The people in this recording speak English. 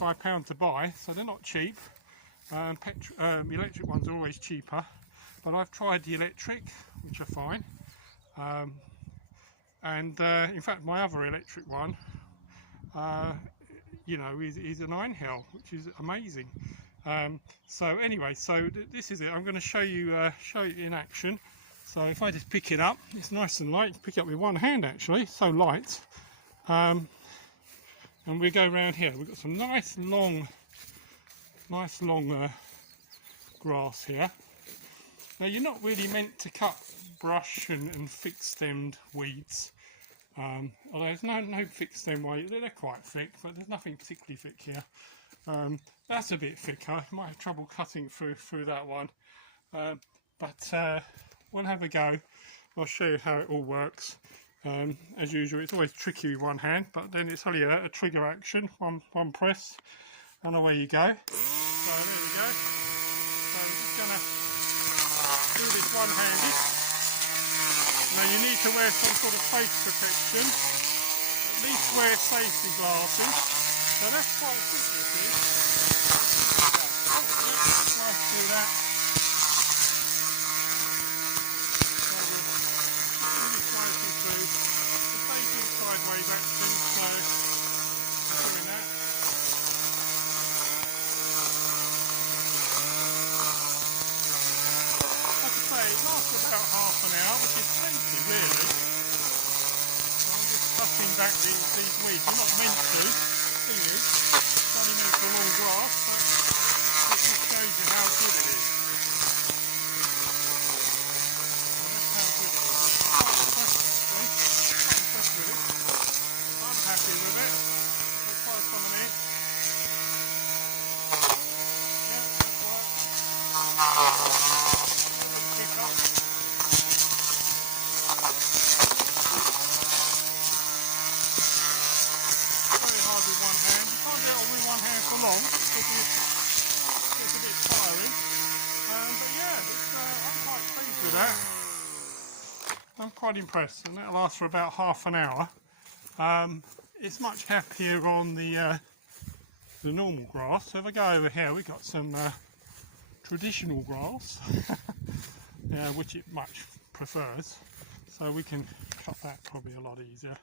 £25 to buy, so they're not cheap. Electric ones are always cheaper, but I've tried the electric, which are fine. In fact, my other electric one, is an Einhell, which is amazing. So anyway, this is it. I'm going to show you it in action. So if I just pick it up, it's nice and light. You can pick it up with one hand actually, so light. And we go around here. We've got some nice long grass here. Now you're not really meant to cut brush and thick-stemmed weeds. Although there's no thick stem weeds. They're quite thick, but there's nothing particularly thick here. That's a bit thicker. I might have trouble cutting through that one. But we'll have a go. I'll show you how it all works. As usual, it's always tricky with one hand, but then it's only a trigger action, one press, and away you go. So there we go. So I'm just going to do this one-handed. Now you need to wear some sort of face protection, at least wear safety glasses. So that's quite thick, you see. It's nice to do that. Sideways action, so I'm doing that. Like I say, it lasts about half an hour, which is plenty really. So I'm just cutting back these weeds. I'm not meant to, see this? It's only meant for long grass, but it just shows you how good it is. So that's how good it is. Happy with it. Let's try some of it. Yeah, that's right. Pick up. Very hard with one hand. You can't do it with one hand for long because it gets a bit tiring. But yeah, I'm quite pleased with that. I'm quite impressed, and that'll last for about half an hour. It's much happier on the normal grass. So if I go over here, we've got some traditional grass, which it much prefers. So we can cut that probably a lot easier.